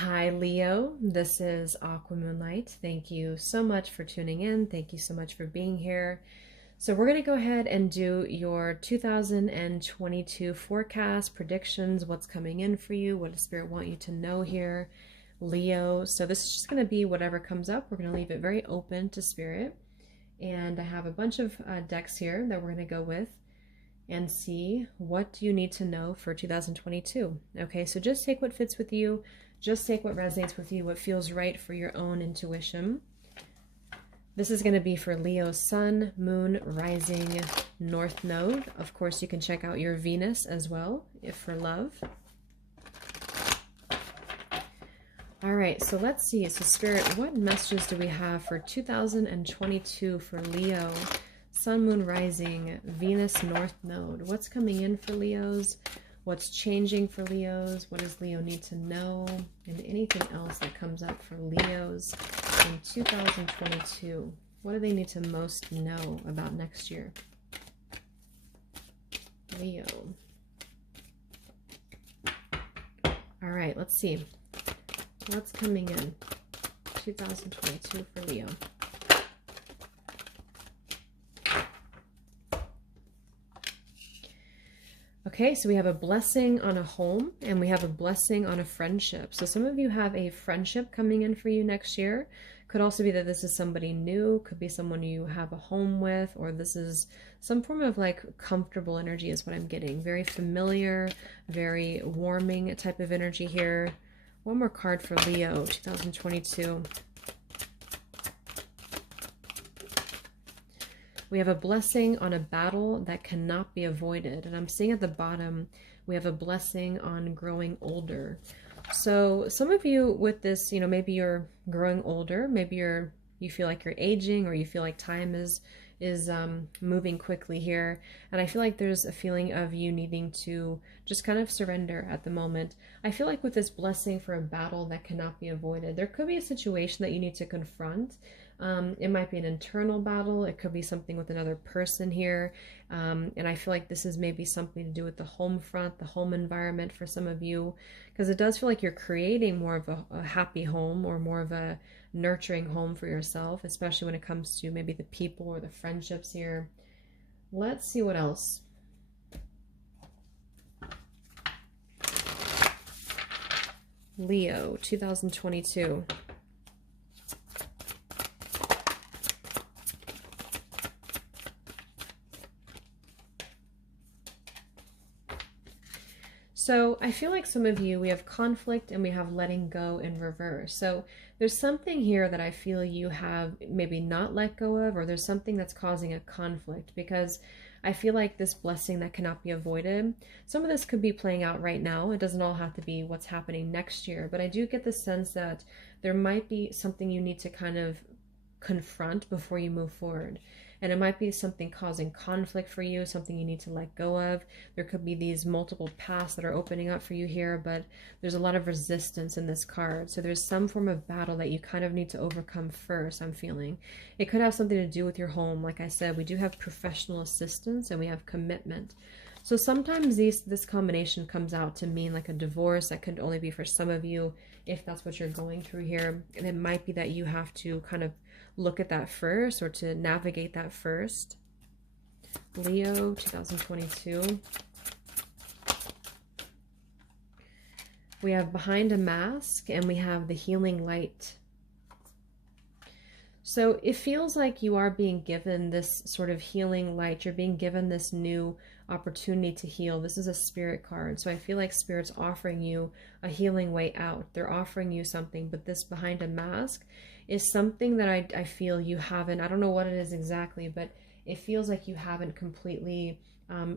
Hi, Leo. This is Aqua Moonlight. Thank you so much for tuning in. Thank you so much for being here. So, we're going to go ahead and do your 2022 forecast predictions. What's coming in for you? What does Spirit want you to know here, Leo? So, this is just going to be whatever comes up. We're going to leave it very open to Spirit. And I have a bunch of decks here that we're going to go with and see what do you need to know for 2022. Okay, so just take what fits with you. Just take what resonates with you, what feels right for your own intuition. This is going to be for Leo's Sun, Moon, Rising, North Node. Of course, you can check out your Venus as well, if for love. All right, so let's see. So Spirit, what messages do we have for 2022 for Leo? Sun, Moon, Rising, Venus, North Node. What's coming in for Leos? What's changing for Leos? What does Leo need to know? And anything else that comes up for Leos in 2022. What do they need to most know about next year? Leo. All right, let's see. What's coming in 2022 for Leo? Okay, so we have a blessing on a home and we have a blessing on a friendship. So some of you have a friendship coming in for you next year. Could also be that this is somebody new, could be someone you have a home with, or this is some form of like comfortable energy is what I'm getting. Very familiar, very warming type of energy here. One more card for Leo, 2022. We have a blessing on a battle that cannot be avoided. And I'm seeing at the bottom, we have a blessing on growing older. So some of you with this, you know, maybe you're growing older, maybe you feel like you're aging, or you feel like time is moving quickly here. And I feel like there's a feeling of you needing to just kind of surrender at the moment. I feel like with this blessing for a battle that cannot be avoided, there could be a situation that you need to confront. It might be an internal battle. It could be something with another person here. And I feel like this is maybe something to do with the home front, the home environment for some of you, because it does feel like you're creating more of a happy home or more of a nurturing home for yourself, especially when it comes to maybe the people or the friendships here. Let's see what else. Leo, 2022. So I feel like some of you, we have conflict and we have letting go in reverse. So there's something here that I feel you have maybe not let go of, or there's something that's causing a conflict, because I feel like this blessing that cannot be avoided, some of this could be playing out right now. It doesn't all have to be what's happening next year, but I do get the sense that there might be something you need to kind of confront before you move forward. And it might be something causing conflict for you, something you need to let go of. There could be these multiple paths that are opening up for you here, but there's a lot of resistance in this card. So there's some form of battle that you kind of need to overcome first, I'm feeling. It could have something to do with your home. Like I said, we do have professional assistance and we have commitment. So sometimes this combination comes out to mean like a divorce. That could only be for some of you if that's what you're going through here. And it might be that you have to kind of look at that first, or to navigate that first. Leo, 2022. We have behind a mask and we have the healing light. So it feels like you are being given this sort of healing light. You're being given this new opportunity to heal. This is a spirit card. So I feel like Spirit's offering you a healing way out. They're offering you something, but this behind a mask is something that I feel you haven't, I don't know what it is exactly, but it feels like you haven't completely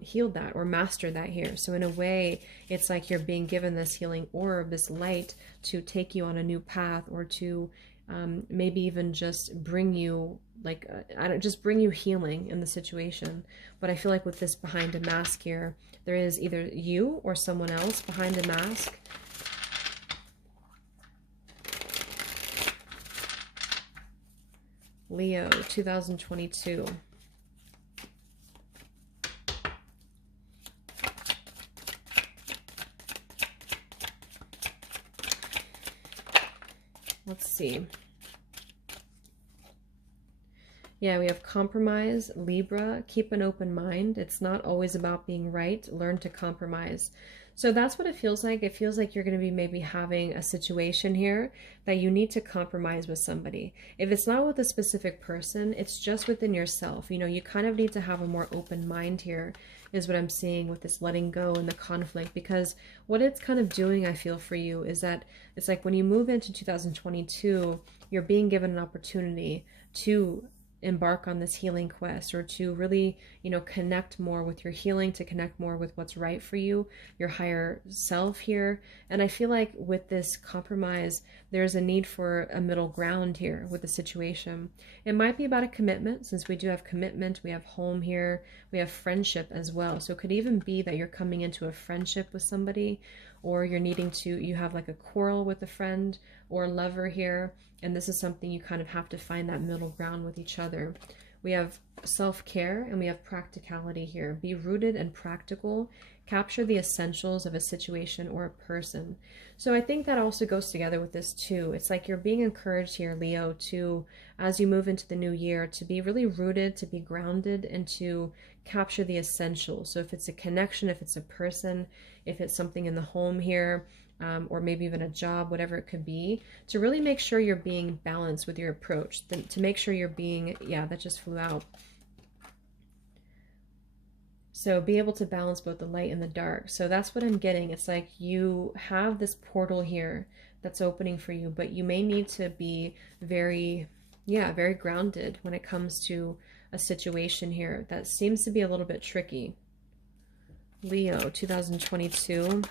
healed that or mastered that here. So in a way, it's like you're being given this healing orb, this light, to take you on a new path, or to maybe even just bring you like, just bring you healing in the situation. But I feel like with this behind a mask here, there is either you or someone else behind a mask. Leo, 2022. Let's see. Yeah, we have compromise, Libra, keep an open mind. It's not always about being right. Learn to compromise. So that's what it feels like. It feels like you're going to be maybe having a situation here that you need to compromise with somebody. If it's not with a specific person, it's just within yourself. You know, you kind of need to have a more open mind here, is what I'm seeing with this letting go and the conflict. Because what it's kind of doing, I feel, for you is that it's like when you move into 2022, you're being given an opportunity to embark on this healing quest, or to really, you know, connect more with your healing, to connect more with what's right for you, your higher self here. And I feel like with this compromise, there's a need for a middle ground here with the situation. It might be about a commitment, since we do have commitment, we have home here, we have friendship as well. So it could even be that you're coming into a friendship with somebody, or you're needing to, you have like a quarrel with a friend or lover here, and this is something you kind of have to find that middle ground with each other. We have self-care and we have practicality here. Be rooted and practical. Capture the essentials of a situation or a person. So I think that also goes together with this too. It's like you're being encouraged here, Leo, to, as you move into the new year, to be really rooted, to be grounded, and to capture the essentials. So if it's a connection, if it's a person, if it's something in the home here, or maybe even a job, whatever it could be, to really make sure you're being balanced with your approach, to make sure you're being, yeah, that just flew out. So be able to balance both the light and the dark. So that's what I'm getting. It's like you have this portal here that's opening for you, but you may need to be very, yeah, very grounded when it comes to a situation here that seems to be a little bit tricky. Leo, 2022.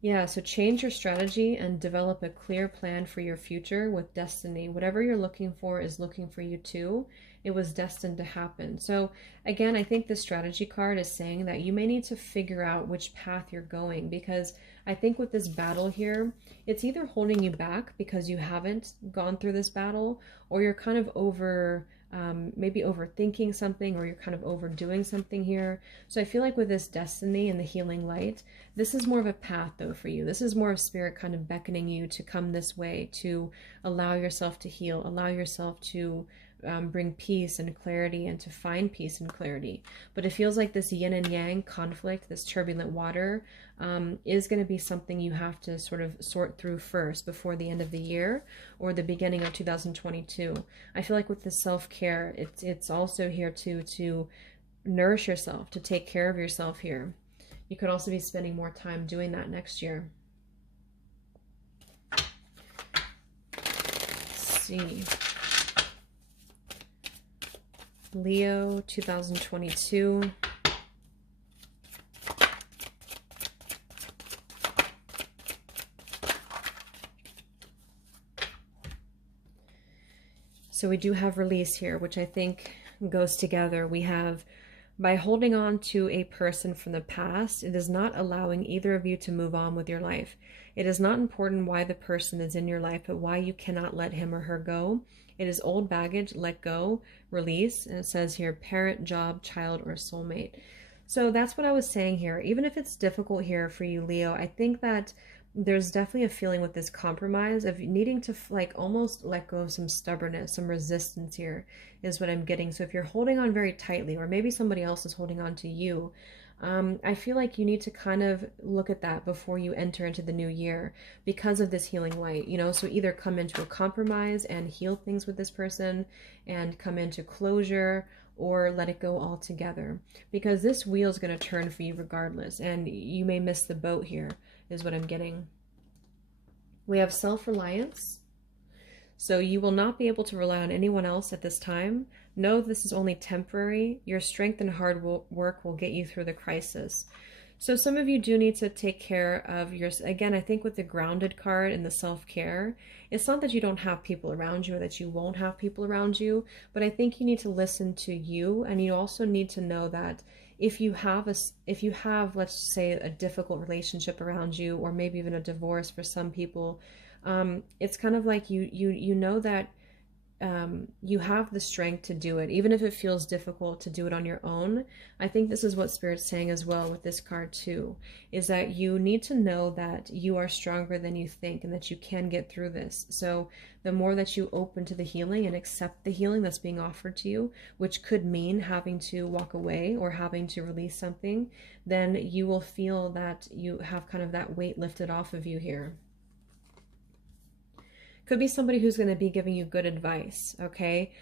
Yeah, so change your strategy and develop a clear plan for your future with destiny. Whatever you're looking for is looking for you too. It was destined to happen. So again, I think the strategy card is saying that you may need to figure out which path you're going, because I think with this battle here, it's either holding you back because you haven't gone through this battle, or you're kind of maybe overthinking something, or you're kind of overdoing something here. So I feel like with this destiny and the healing light, this is more of a path though for you. This is more of spirit kind of beckoning you to come this way, to allow yourself to heal, allow yourself to bring peace and clarity, and to find peace and clarity. But it feels like this yin and yang conflict, this turbulent water, is going to be something you have to sort of sort through first before the end of the year or the beginning of 2022. I feel like with the self-care, it's also here to nourish yourself, to take care of yourself here. You could also be spending more time doing that next year. Let's see. Leo, 2022. So we do have release here, which I think goes together. We have, by holding on to a person from the past, it is not allowing either of you to move on with your life. It is not important why the person is in your life, but why you cannot let him or her go. It is old baggage, let go, release. And it says here, parent, job, child, or soulmate. So that's what I was saying here. Even if it's difficult here for you, Leo, I think that there's definitely a feeling with this compromise of needing to like almost let go of some stubbornness, some resistance here is what I'm getting. So if you're holding on very tightly, or maybe somebody else is holding on to you, I feel like you need to kind of look at that before you enter into the new year because of this healing light, you know. So either come into a compromise and heal things with this person and come into closure, or let it go altogether, because this wheel is going to turn for you regardless, and you may miss the boat here is what I'm getting. We have self-reliance. So you will not be able to rely on anyone else at this time. Know this is only temporary. Your strength and hard work will get you through the crisis. So some of you do need to take care of your, again, I think with the grounded card and the self-care, it's not that you don't have people around you or that you won't have people around you, but I think you need to listen to you, and you also need to know that if you have, let's say, a difficult relationship around you, or maybe even a divorce for some people, it's kind of like you know that you have the strength to do it, even if it feels difficult to do it on your own. I think this is what Spirit's saying as well with this card too, is that you need to know that you are stronger than you think and that you can get through this. So the more that you open to the healing and accept the healing that's being offered to you, which could mean having to walk away or having to release something, then you will feel that you have kind of that weight lifted off of you here. Could be somebody who's going to be giving you good advice, okay,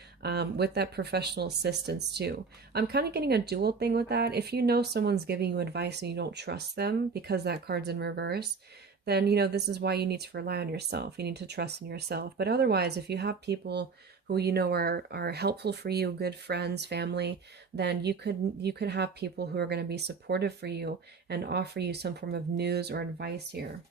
with that professional assistance too. I'm kind of getting a dual thing with that. If you know someone's giving you advice and you don't trust them because that card's in reverse, then, you know, this is why you need to rely on yourself. You need to trust in yourself. But otherwise, if you have people who you know are helpful for you, good friends, family, then you could have people who are going to be supportive for you and offer you some form of news or advice here.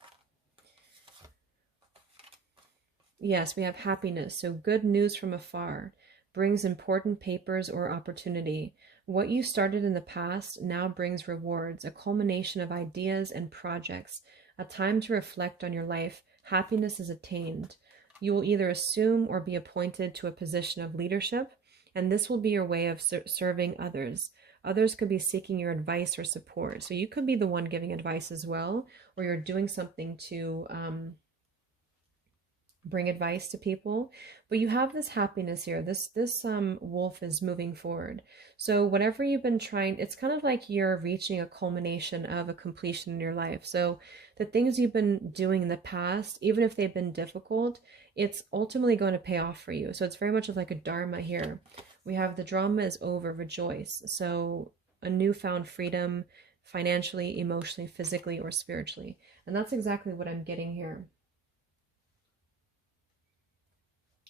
Yes, we have happiness. So good news from afar brings important papers or opportunity. What you started in the past now brings rewards, a culmination of ideas and projects, a time to reflect on your life. Happiness is attained. You will either assume or be appointed to a position of leadership, and this will be your way of serving others. Others could be seeking your advice or support. So you could be the one giving advice as well, or you're doing something to bring advice to people. But you have this happiness here. This wolf is moving forward. So whatever you've been trying, it's kind of like you're reaching a culmination of a completion in your life. So the things you've been doing in the past, even if they've been difficult, it's ultimately going to pay off for you. So it's very much like a dharma here. We have the drama is over, rejoice. So a newfound freedom, financially, emotionally, physically, or spiritually. And that's exactly what I'm getting here.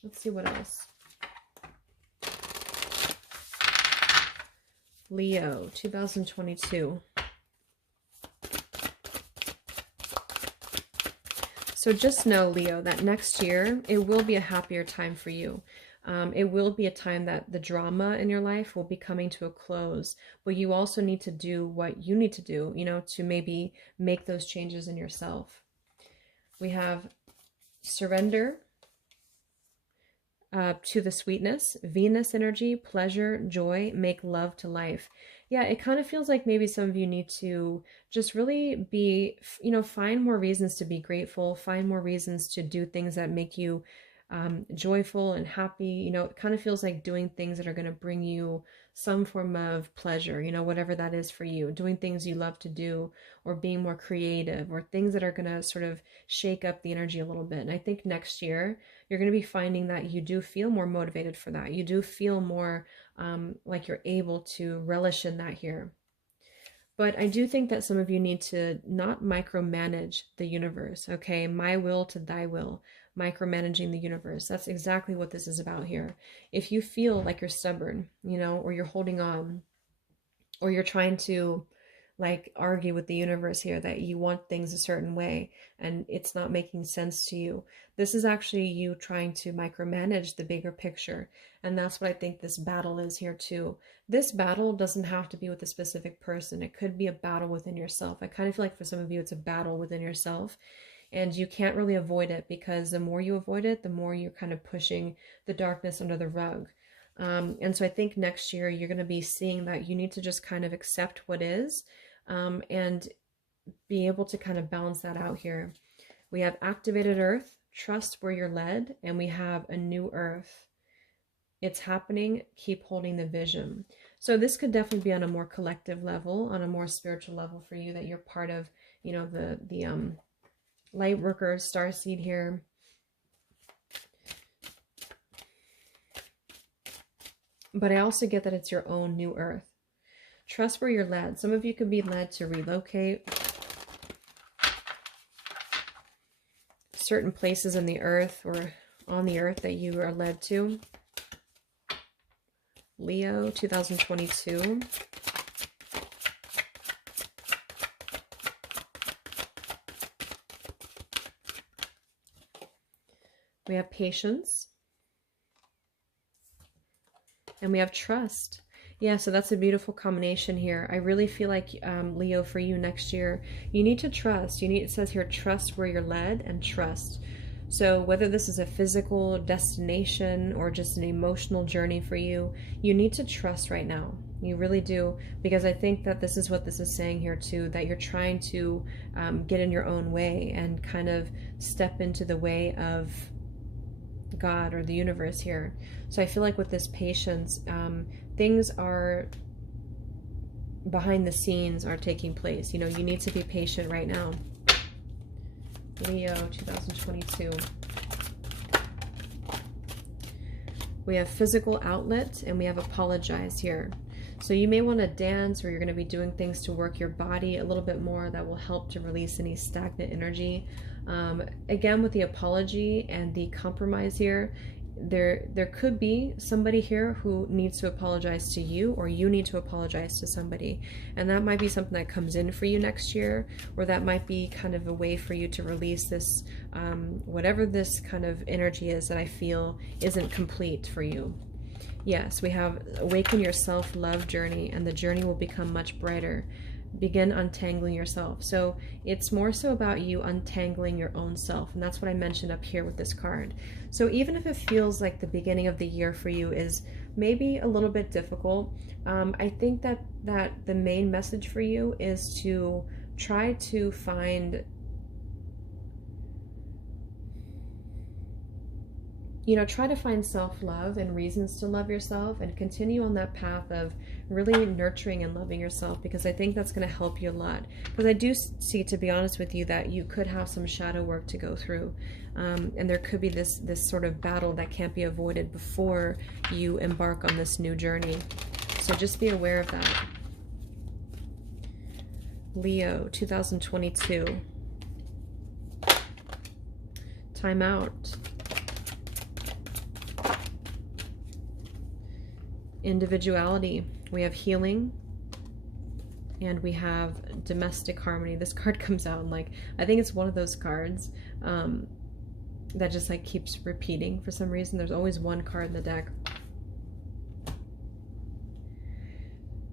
Let's see what else. Leo, 2022. So just know, Leo, that next year, it will be a happier time for you. It will be a time that the drama in your life will be coming to a close, but you also need to do what you need to do, you know, to maybe make those changes in yourself. We have surrender to the sweetness, Venus energy, pleasure, joy, make love to life. Yeah, it kind of feels like maybe some of you need to just really be, you know, find more reasons to be grateful, find more reasons to do things that make you joyful and happy. You know, it kind of feels like doing things that are going to bring you some form of pleasure, you know, whatever that is for you, doing things you love to do, or being more creative, or things that are going to sort of shake up the energy a little bit. And I think next year you're going to be finding that you do feel more motivated for that. You do feel more like you're able to relish in that here. But I do think that some of you need to not micromanage the universe, okay? My will to thy will, micromanaging the universe. That's exactly what this is about here. If you feel like you're stubborn, you know, or you're holding on, or you're trying to like argue with the universe here that you want things a certain way and it's not making sense to you, this is actually you trying to micromanage the bigger picture. And that's what I think this battle is here too. This battle doesn't have to be with a specific person. It could be a battle within yourself. I kind of feel like for some of you it's a battle within yourself, and you can't really avoid it, because the more you avoid it, the more you're kind of pushing the darkness under the rug. And so I think next year you're going to be seeing that you need to just kind of accept what is, and be able to kind of balance that out here. We have activated earth, trust where you're led, and we have a new earth. It's happening, keep holding the vision. So this could definitely be on a more collective level, on a more spiritual level for you, that you're part of, you know, the light workers, starseed here. But I also get that it's your own new earth. Trust where you're led. Some of you could be led to relocate certain places in the earth or on the earth that you are led to. Leo, 2022. We have patience. And we have trust. Yeah, so that's a beautiful combination here. I really feel like, Leo, for you next year, you need to trust. It says here, trust where you're led, and trust. So whether this is a physical destination or just an emotional journey for you, you need to trust right now. You really do, because I think that this is what this is saying here too, that you're trying to get in your own way and kind of step into the way of God or the universe here. So I feel like with this patience, things are behind the scenes are taking place. You know, you need to be patient right now. Leo 2022. We have physical outlet and we have apologize here. So you may want to dance, or you're going to be doing things to work your body a little bit more that will help to release any stagnant energy. Again, with the apology and the compromise here, there could be somebody here who needs to apologize to you, or you need to apologize to somebody, and that might be something that comes in for you next year, or that might be kind of a way for you to release this whatever this kind of energy is that I feel isn't complete for you. Yes, we have awaken your self-love journey, and the journey will become much brighter. Begin untangling yourself. So it's more so about you untangling your own self, and that's what I mentioned up here with this card. So even if it feels like the beginning of the year for you is maybe a little bit difficult, I think that the main message for you is to try to find, try to find self-love and reasons to love yourself, and continue on that path of really nurturing and loving yourself, because I think that's going to help you a lot. Because I do see, to be honest with you, that you could have some shadow work to go through, and there could be this sort of battle that can't be avoided before you embark on this new journey. So just be aware of that. Leo 2022. Time out. Individuality. We have healing, and we have domestic harmony. This card comes out, and I think it's one of those cards that just keeps repeating for some reason. There's always one card in the deck.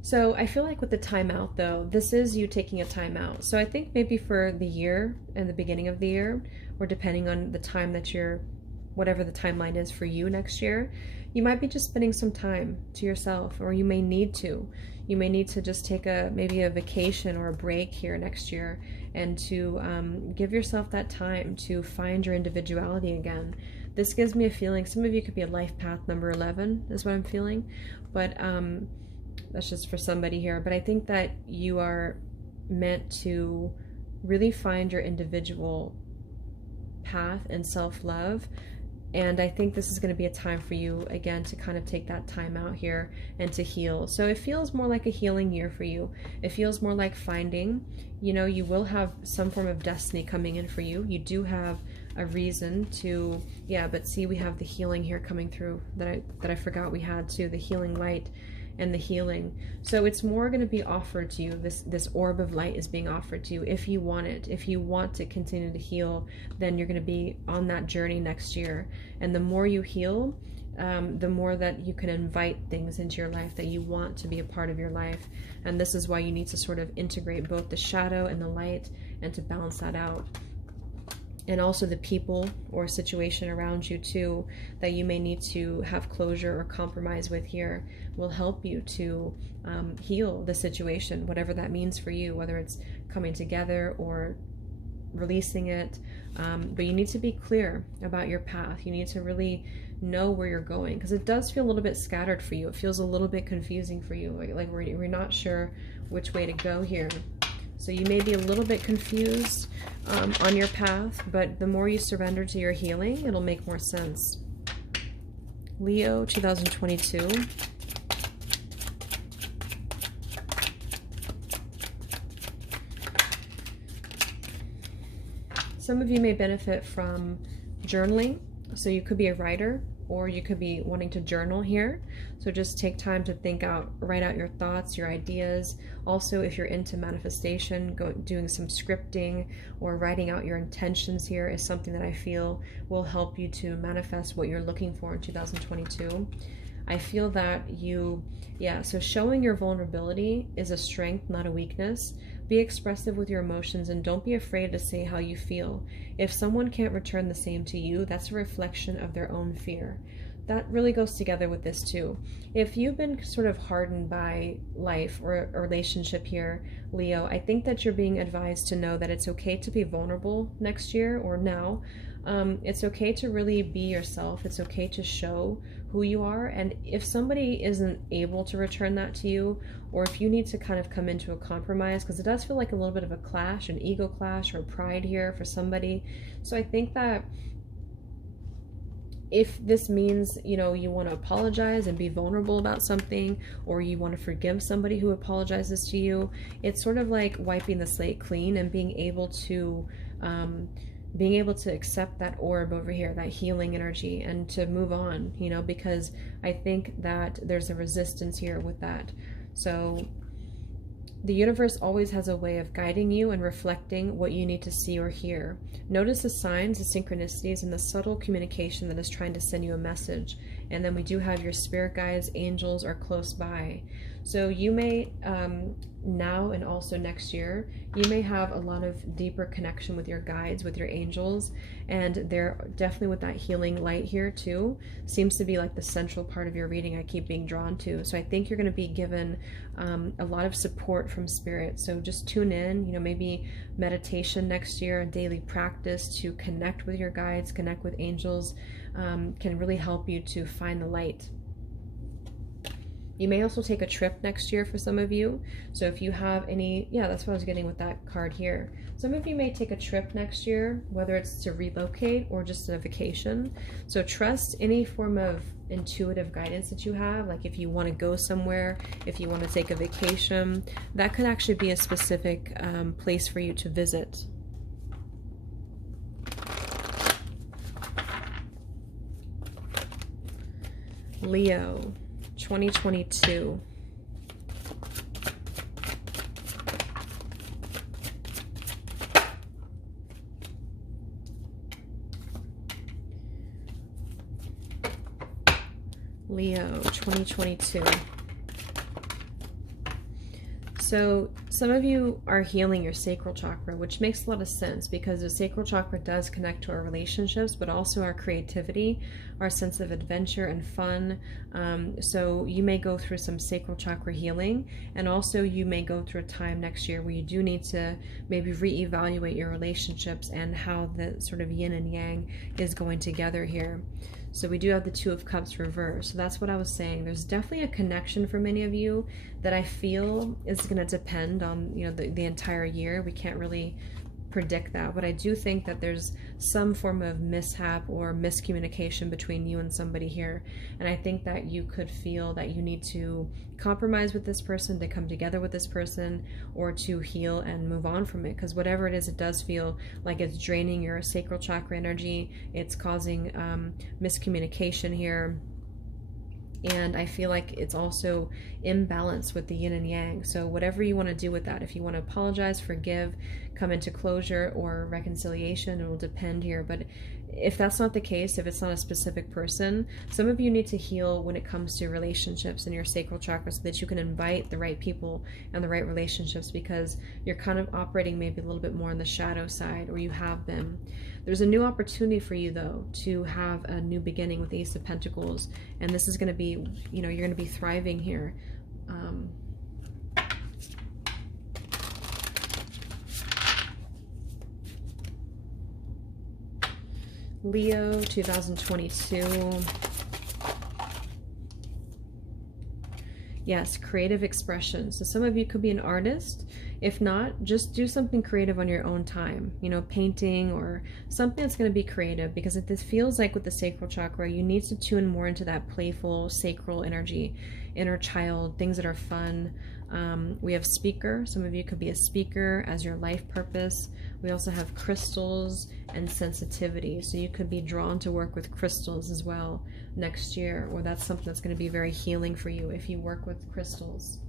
So I feel like with the timeout, though, this is you taking a timeout. So I think maybe for the year and the beginning of the year, or depending on the time that whatever the timeline is for you next year, you might be just spending some time to yourself, or you may need to. You may need to just take maybe a vacation or a break here next year, and to give yourself that time to find your individuality again. This gives me a feeling, some of you could be a life path number 11 is what I'm feeling, but that's just for somebody here. But I think that you are meant to really find your individual path and self-love. And I think this is going to be a time for you, again, to kind of take that time out here and to heal. So it feels more like a healing year for you. It feels more like finding, you will have some form of destiny coming in for you. You do have a reason to, but see, we have the healing here coming through that I forgot we had too, the healing light and the healing. So it's more going to be offered to you. This orb of light is being offered to you if you want it. If you want to continue to heal, then you're going to be on that journey next year. And the more you heal, the more that you can invite things into your life that you want to be a part of your life. And this is why you need to sort of integrate both the shadow and the light, and to balance that out. And also the people or situation around you too, that you may need to have closure or compromise with here, will help you to heal the situation, whatever that means for you, whether it's coming together or releasing it. But you need to be clear about your path. You need to really know where you're going, because it does feel a little bit scattered for you. It feels a little bit confusing for you, like we're not sure which way to go here. So you may be a little bit confused on your path, but the more you surrender to your healing, it'll make more sense. Leo 2022. Some of you may benefit from journaling. So you could be a writer, or you could be wanting to journal here. So just take time to write out your thoughts, your ideas. Also, if you're into manifestation, doing some scripting or writing out your intentions here is something that I feel will help you to manifest what you're looking for in 2022. I feel that so showing your vulnerability is a strength, not a weakness, be expressive with your emotions and don't be afraid to say how you feel. If someone can't return the same to you, that's a reflection of their own fear. That really goes together with this too. If you've been sort of hardened by life or a relationship here, Leo, I think that you're being advised to know that it's okay to be vulnerable next year or now. It's okay to really be yourself. It's okay to show who you are. And if somebody isn't able to return that to you, or if you need to kind of come into a compromise, because it does feel like a little bit of a clash, an ego clash or pride here for somebody. So I think that if this means, you know, you want to apologize and be vulnerable about something, or you want to forgive somebody who apologizes to you, it's sort of like wiping the slate clean and being able to accept that orb over here, that healing energy, and to move on, you know, because I think that there's a resistance here with that. So the universe always has a way of guiding you and reflecting what you need to see or hear. Notice the signs, the synchronicities, and the subtle communication that is trying to send you a message. And then we do have your spirit guides, angels are close by. So you may, now and also next year, you may have a lot of deeper connection with your guides, with your angels, and they're definitely with that healing light here too. Seems to be like the central part of your reading I keep being drawn to. So I think you're going to be given a lot of support from spirit. So just tune in, you know, maybe meditation next year, a daily practice to connect with your guides, connect with angels, can really help you to find the light. You may also take a trip next year for some of you. So if you have any, yeah, that's what I was getting with that card here. Some of you may take a trip next year, whether it's to relocate or just a vacation. So trust any form of intuitive guidance that you have. Like if you want to go somewhere, if you want to take a vacation, that could actually be a specific place for you to visit. Leo, 2022. Leo, 2022. So some of you are healing your sacral chakra, which makes a lot of sense because the sacral chakra does connect to our relationships, but also our creativity, our sense of adventure and fun. So you may go through some sacral chakra healing, and also you may go through a time next year where you do need to maybe reevaluate your relationships and how the sort of yin and yang is going together here. So we do have the Two of Cups reversed. So that's what I was saying. There's definitely a connection for many of you that I feel is going to depend on, you know, the entire year. We can't really predict that, but I do think that there's some form of mishap or miscommunication between you and somebody here, and I think that you could feel that you need to compromise with this person, to come together with this person, or to heal and move on from it, because whatever it is, it does feel like it's draining your sacral chakra energy. It's causing miscommunication here. And I feel like it's also imbalanced with the yin and yang. So whatever you want to do with that, if you want to apologize, forgive, come into closure or reconciliation, it will depend here. But if that's not the case, if it's not a specific person, some of you need to heal when it comes to relationships in your sacral chakra so that you can invite the right people and the right relationships, because you're kind of operating maybe a little bit more on the shadow side, or you have been. There's a new opportunity for you, though, to have a new beginning with the Ace of Pentacles, and this is going to be, you know, you're going to be thriving here. Leo, 2022. Yes, creative expression. So some of you could be an artist. If not, just do something creative on your own time. You know, painting or something that's going to be creative, because if this feels like with the sacral chakra, you need to tune more into that playful sacral energy, inner child, things that are fun. We have speaker. Some of you could be a speaker as your life purpose. We also have crystals and sensitivity. So you could be drawn to work with crystals as well next year, or that's something that's going to be very healing for you if you work with crystals.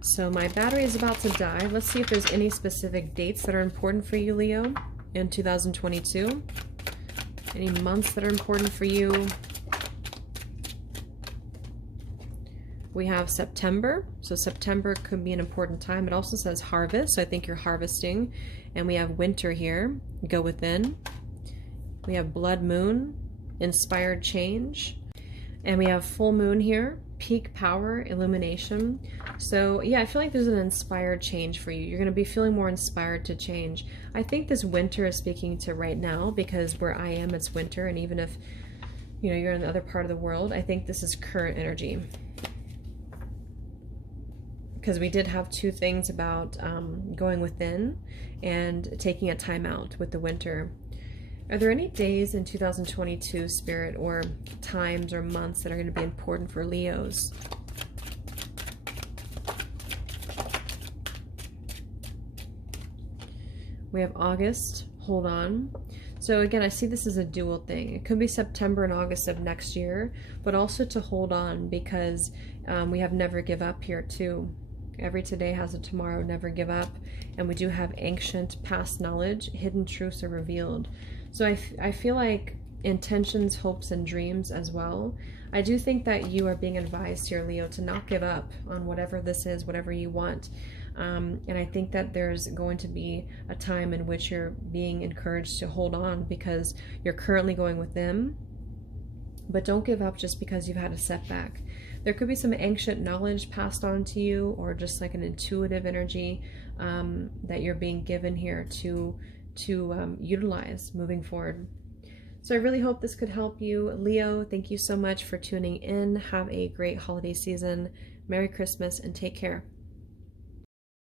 So my battery is about to die. Let's see if there's any specific dates that are important for you, Leo, in 2022. Any months that are important for you. We have September, so September could be an important time. It also says harvest, so I think you're harvesting. And we have winter here, go within. We have blood moon, inspired change. And we have full moon here, peak power, illumination. So yeah, I feel like there's an inspired change for you. You're going to be feeling more inspired to change. I think this winter is speaking to right now, because where I am, it's winter. And even if, you know, you're in the other part of the world, I think this is current energy. Because we did have two things about going within and taking a time out with the winter. Are there any days in 2022, Spirit, or times or months that are going to be important for Leos? We have August, hold on. So again, I see this as a dual thing. It could be September and August of next year, but also to hold on, because we have never give up here too. Every today has a tomorrow, never give up. And we do have ancient past knowledge, hidden truths are revealed. So I feel like intentions, hopes, and dreams as well. I do think that you are being advised here, Leo, to not give up on whatever this is, whatever you want. And I think that there's going to be a time in which you're being encouraged to hold on, because you're currently going with them. But don't give up just because you've had a setback. There could be some ancient knowledge passed on to you, or just like an intuitive energy that you're being given here to utilize moving forward. So I really hope this could help you, Leo. Thank you so much for tuning in. Have a great holiday season. Merry Christmas and take care.